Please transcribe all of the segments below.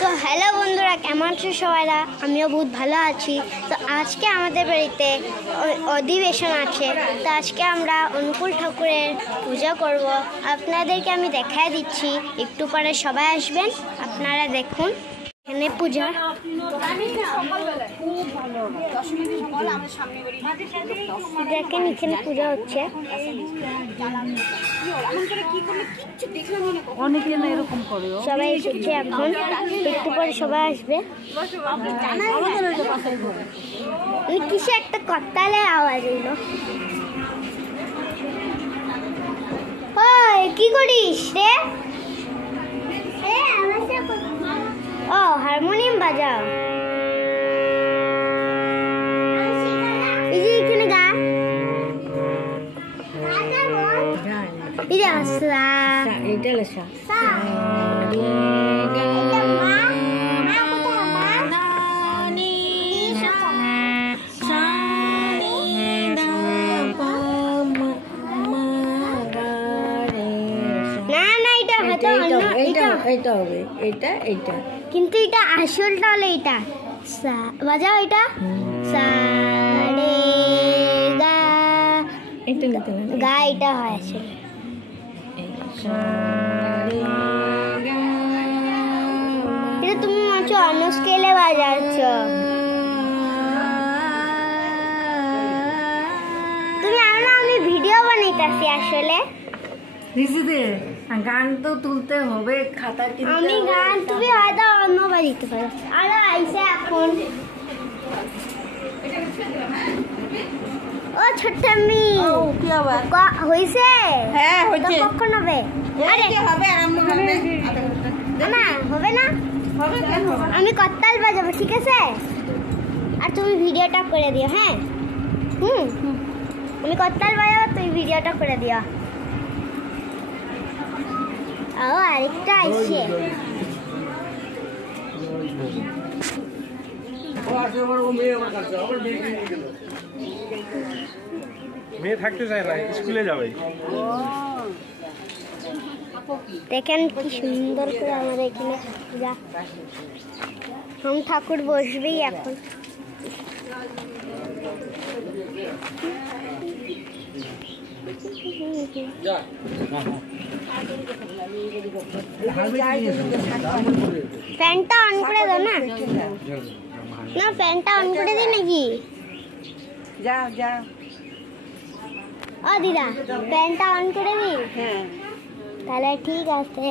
তো হ্যালো বন্ধুরা, কেমন আছো সবাইরা? আমিও বহুত ভালো আছি। তো আজকে আমাদের বাড়িতে অধিবেশন আছে। তো আজকে আমরা অনুকূল ঠাকুরের পূজা করব। আপনাদেরকে আমি দেখায় দিচ্ছি, একটু পরে সবাই আসবেন, আপনারা দেখুন। এখানে পূজা দেখেন, এখানে পূজা হচ্ছে। সবাই এসেছে, এখন একটু পরে সবাই আসবে। কিসে একটা করতালের আওয়াজ এলো। ওই কি করিস রে? ও হারমোনিয়াম বাজাও। এই যে এখানে গা, এই যে আসা, এটা লেসা এটা হবে, এটা এটা, কিন্তু এটা আসলটা হলো এটা। বাজাও এটা, সা রে গা, এটা গা, এটা হয় আসলে। এটা তুমি মাছ অন্য স্কেলে বাজাচ্ছ। তুমি আমরা আমি ভিডিও বানাইতাছি আসলে। গান তো তুলতে হবে, খাতা কিনতে আমি গান, তুমি হয়তো অন্য বাজিতে পারো। আর আইসে এখন ও ছোট্টামি, কি হবে? হইছে? হ্যাঁ হইছে। কখন হবে? আরে হবে, আমরা হবে না, হবে না, হবে কেন হবে? আমি করতাল বাজাবো, ঠিক আছে? আর তুমি ভিডিওটা করে দিও। হ্যাঁ, আমি করতাল বাজাবো, তুমি ভিডিওটা করে দিও। ও আরেকটা আইছে। মেয়ে থাকতে চায় না, স্কুলে যাবে। দেখেন কি সুন্দর করে আমাদের এখানে পূজা। ঠাকুর বসবেই এখন। ফ্যানটা অন করে দাও না। না, ফ্যানটা অন করে দিই নাকি? যাও যাও। ও দিদা, ফ্যানটা অন করে দিই? হ্যাঁ, তাহলে ঠিক আছে।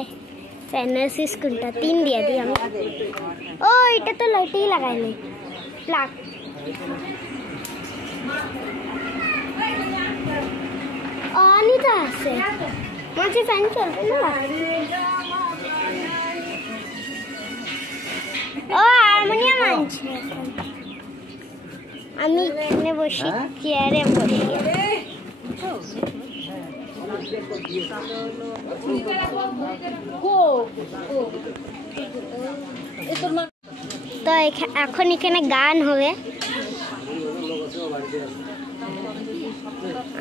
ফ্যানের সুইচটা 3 দিয়ে দিই আমি। ও এটা তো লাইটেই লাগাইনি, প্লাগ। অনই তো আছে, মাঝে ফ্যান চলবে না। ও হারমোনিয়াম আনছে। আমি এখানে বসি, চেয়ারে বসি। তো এখন এখানে গান হবে।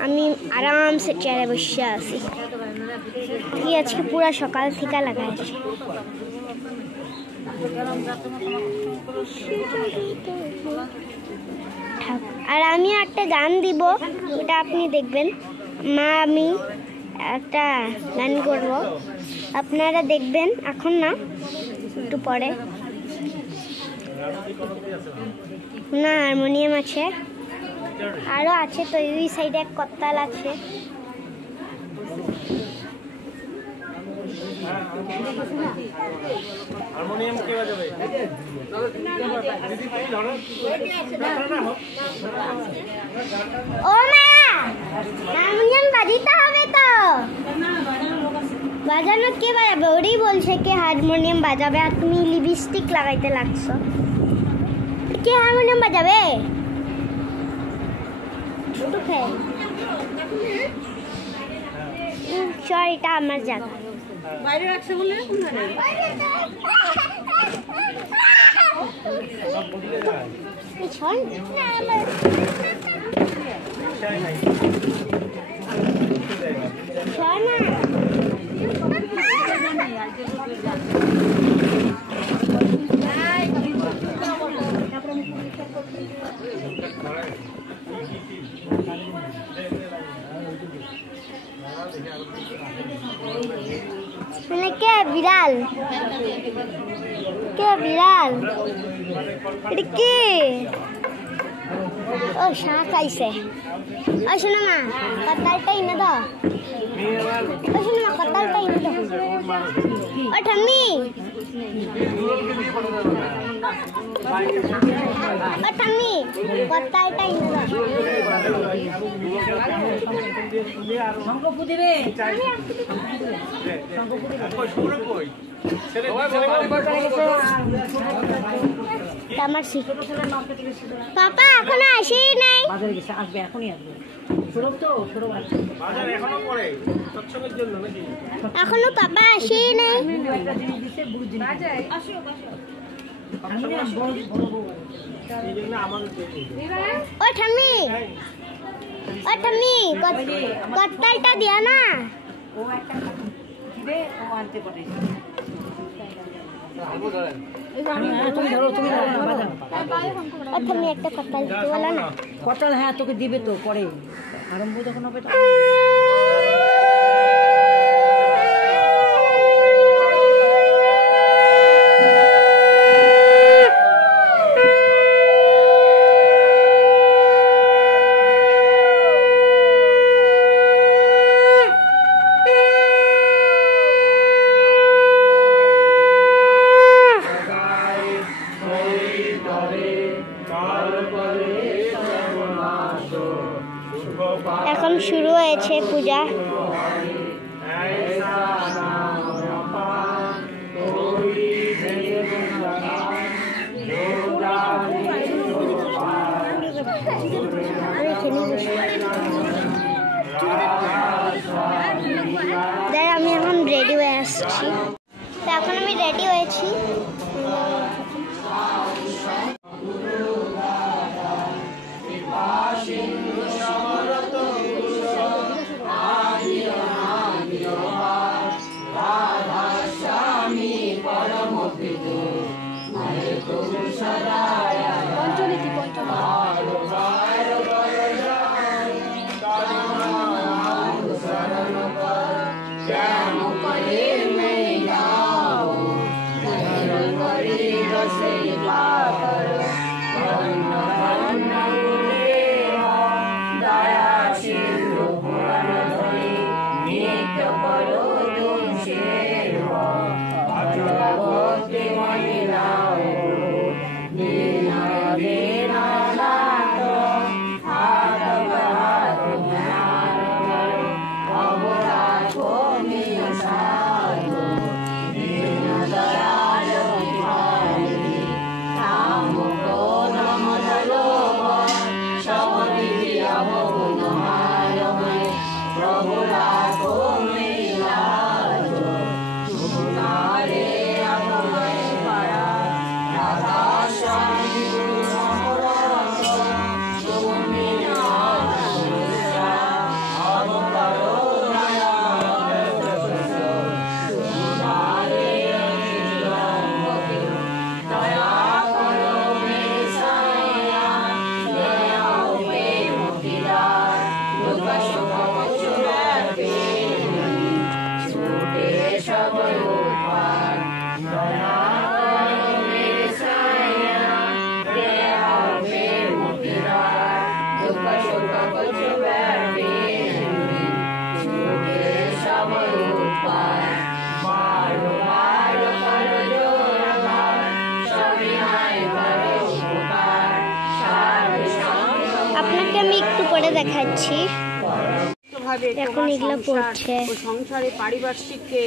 আমি আরামসে চেয়ারে বসে আছি। কি আজকে পুরো সকাল থেকে লাগাইছি। আর আমি একটা গান দিব, ওটা আপনি দেখবেন। মা আমি একটা গান করব, আপনারা দেখবেন। এখন না, একটু পরে। না, হারমোনিয়াম আছে, আরো আছে তো। ওই সাইডে এক করতাল আছে। হারমোনিয়াম কে বাজাবে? ও মা, হারমোনিয়াম বাজাতে হবে তো। বাজানো কে বাজাবে? ওরই বলছে কে হারমোনিয়াম বাজাবে, আর তুমি লিপস্টিক লাগাইতে লাগছো। কে হারমোনিয়াম বাজাবে? সরি, এটা আমার জায়গা। বাইরে রাখছে বলে না বিড়াল এটা কি ও শাঁখ আইছে ও শোনো মা কতালটা ইনে দাও ও শোনো মা কতালটা ইনে দাও ও ঠাম্মি ও ঠাম্মি কতালটা ইনে দাও শঙ্করপুর দেবে আমার পাপা এখনো আসেই নাই বাজারে গেছে আসবে এখনই আসবে সৌরভ তো সৌরভ আসবে বাজার এখনো পড়ে সৎসঙ্গের জন্য নাকি এখনো পাপা আসেই নাই একটা জিনিস দিচ্ছে বুড়ো জিনিস আসো আমি না বড় বড় এই জন্য আমাদের ও ঠাম্মি কত্তালটা দিয়া না ও একটা দিবে ও আনতে পারে তুমি ধরো বাজার ও ঠাম্মি একটা কত্তাল দিতে বলো না কটাল হ্যাঁ তোকে দিবে তো পরে আরম্ভ যখন হবে এখন শুরু হয়েছে পূজা আমি এখন রেডি হয়ে আসছি তো এখন আমি রেডি হয়েছি আপনাকে আমি একটু পরে দেখাচ্ছি এখন এগুলো পড়ছে সংসারে পারিপার্শ্বিককে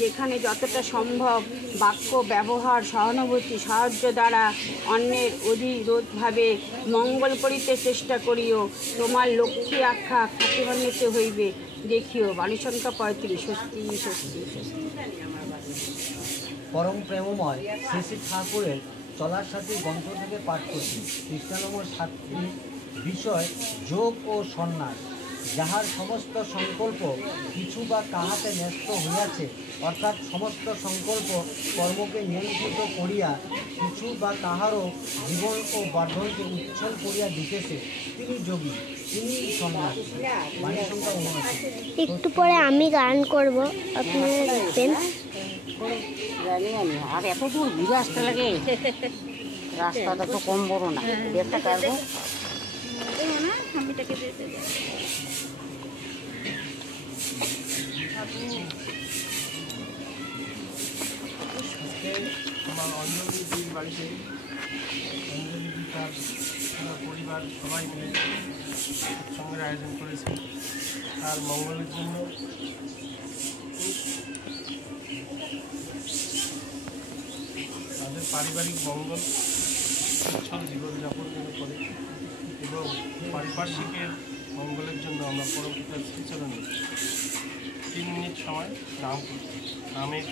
যেখানে যতটা সম্ভব বাক্য ব্যবহার সহানুভূতি সাহায্য দ্বারা অন্যের অধিরোধভাবে মঙ্গল করিতে চেষ্টা করিও তোমার লক্ষ্মী আখ্যা খ্যাতিবান্বিত হইবে দেখিও বাণী সংখ্যা 35 সত্যি সত্যি সত্যি পরম প্রেমময় শ্রী শ্রী ঠাকুরের চলার সাথী গ্রন্থ থেকে পাঠ করছি পৃষ্ঠা নম্বর 7 বিষয় যোগ ও সন্ন্যাস যাহার সমস্ত সংকল্প কিছু বা কাহাতে ন্যস্ত হইয়াছে অর্থাৎ সমস্ত সংকল্প কর্মকে নিয়ন্ত্রিত করিয়া কিছু বা কাহারও জীবন ও বর্ধনকে উচ্ছল করিয়া দিতেছে তিনি যোগী তিনি সন্ন্যাস বাণী সংখ্যা 79 একটু পরে আমি গান করব আপনারা দেখবেন জানি আমি আর এত দূর ঘুরে আসতে লাগে রাস্তাটা তো কম বড় না একটা কাটবো না খামিটাকে দিতে যায় আমার অঞ্জলিদির বাড়িতে অঞ্জলিদি তার পরিবার সবাই মিলে সঙ্গের আয়োজন করেছে তার মঙ্গলের জন্য। তাদের পারিবারিক মঙ্গল সচ্ছল জীবনযাপন যেন করে এবং পারিপার্শ্বিকের মঙ্গলের জন্য আমরা পরবর্তী শ্রীচরণে 3 মিনিট সময় নাম করি। নামের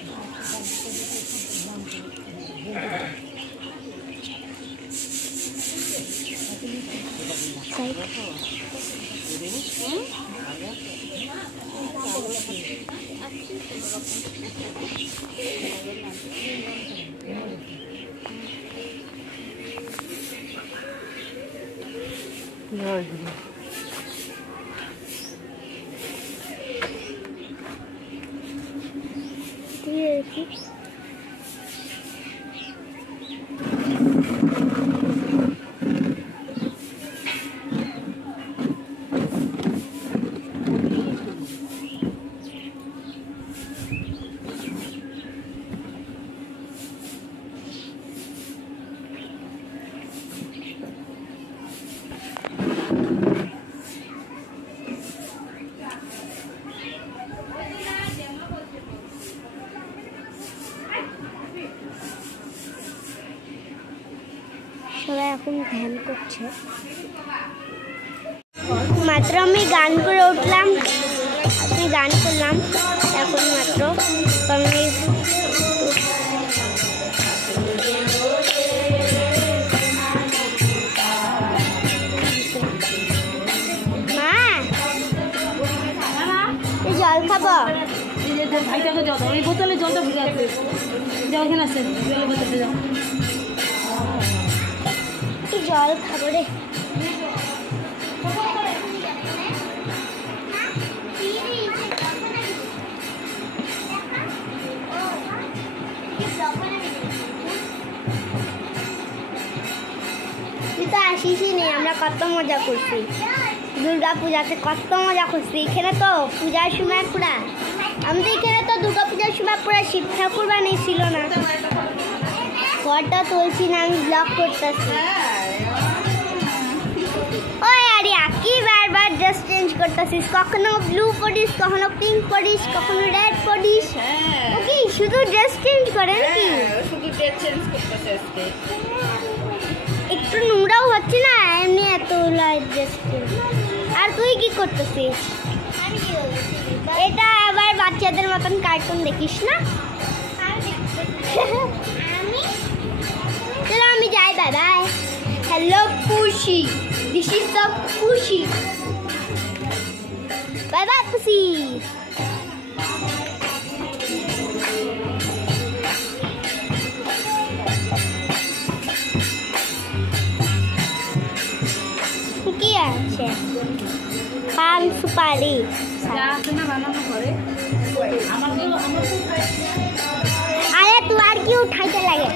সবাই এখন ধ্যান করছে। মাত্র আমি গান করে উঠলাম, আমি গান করলাম এখন মাত্র। আমি মা জল খাবো। ভাইটাকে জল ওই বোতলে জলটা ভরে আছে, যাও এখানে আছে জলের বোতলটা যাও। জল খাবো রে। তুই তো আসিসই নেই, আমরা কত মজা করছি দুর্গা পূজাতে, কত মজা করছি। এখানে তো পূজার সময় পুরা আমাদের এখানে তো দুর্গা পূজার সময় পুরা শিব ঠাকুর বানিয়েছিল না। ফটো তুলছি না, আমি ব্লগ করতেছি। ওই আরে কি বারবার ড্রেস চেঞ্জ করতেছিস, কখনো ব্লু পরিস, কখনো পিঙ্ক পরিস, কখনো রেড পরিস। ও কি শুধু ড্রেস চেঞ্জ করে নাকি? শুধু ড্রেস চেঞ্জ করতেছে আজকে। একটু নোংরাও হচ্ছে না এমনি এত লাইট ড্রেস। আর তুই কি করতেছিস? এটা আবার বাচ্চাদের মতন কার্টুন দেখিস না? চলো আমি যাই, বাই বাই। হ্যালো পুষি, দিস ইজ দ্য পুষি। বাই বাই পুষি। কি আছে? পান সুপারি যা আছে না বানানো করে আমার তো আরে তুই আর কি উঠাইতে লাগে?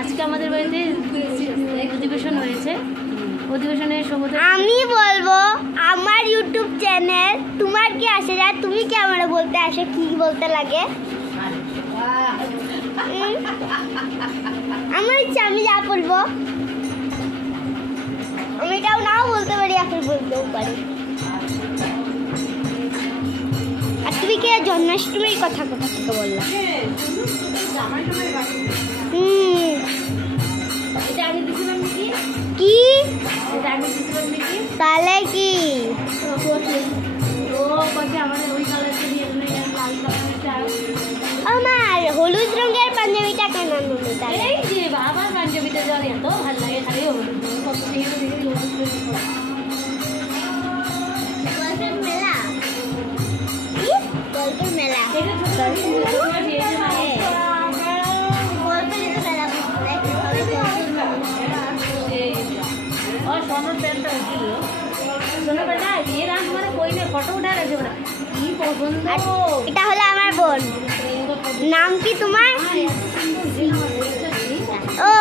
আজকে আমাদের বাড়িতে অধিবেশন হয়েছে। অধিবেশনের সভাপতি আমি বলবো আমার ইউটিউব চ্যানেল তোমার কি আসে যায়, তুমি কি আমার বলতে আসে কি বলতে লাগে? আমার ইচ্ছা আমি যা বলবো, আমি এটাও নাও বলতে পারি, এখন বলতেও পারি। আর তুমি কি জন্মাষ্টমীর কথা থেকে বললা? এটা আগে দিয়েছিলাম নাকি? কি এটা আগে দিয়েছিলাম নাকি? তাহলে কি ও বলছে আমাদের ওই কালারটা দিয়ে লাল কালারটা। আমার হলুদ রঙের পাঞ্জাবিটা কেন আনলো তাহলে? এই যে বাবার পাঞ্জাবিটা যার এত ভালো লাগে, খালি হলুদ কত থেকে গল্পের মেলা, গল্পের মেলা, और सोनर पैंट ছিল সোনার প্যান্টটা এর আগে মানে কইলে ফটো উঠা রাখছে ওরা কি পছন্দ। এটা হলো আমার বোন। নাম কি তোমার? ও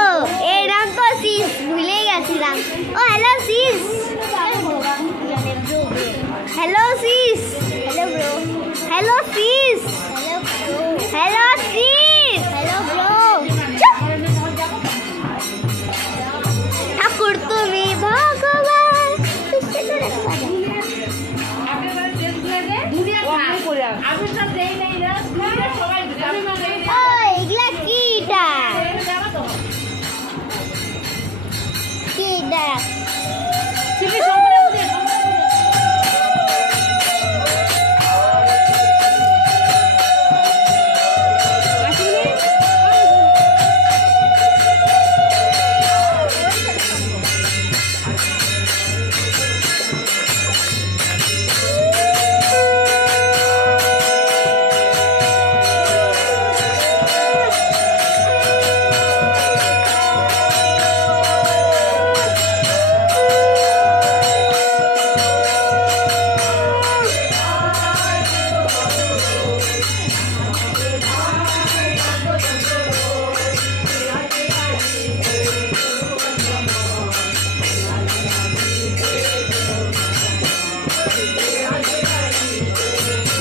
এর নাম তো সিস, ভুলে গেছিলাম। Oh hello sis. Hello sis. Hello bro. Hello sis. Hello sis. Hello bro. ঠাকুর তুমি ভগবান। এগুলা কি এটা? কি এটা?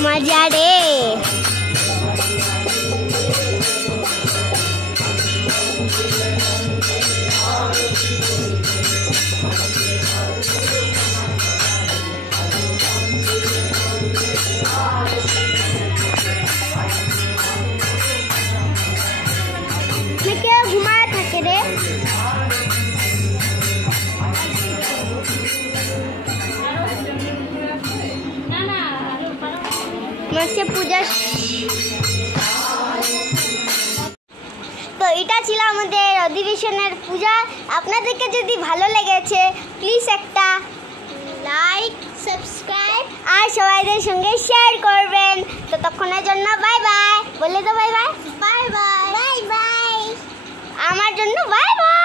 মজা রে। কেউ ঘুমায় থাকে রে। মাসে পূজা। তো এটা ছিল আমাদের অধিবেশনের পূজা। আপনাদেরকে যদি ভালো লেগেছে প্লিজ একটা লাইক, সাবস্ক্রাইব আর সবাইদের সঙ্গে শেয়ার করবেন। তো ততক্ষণের জন্য বাই বাই। বলে তো bye bye. Bye bye. Bye bye. আমার জন্য বাই বাই।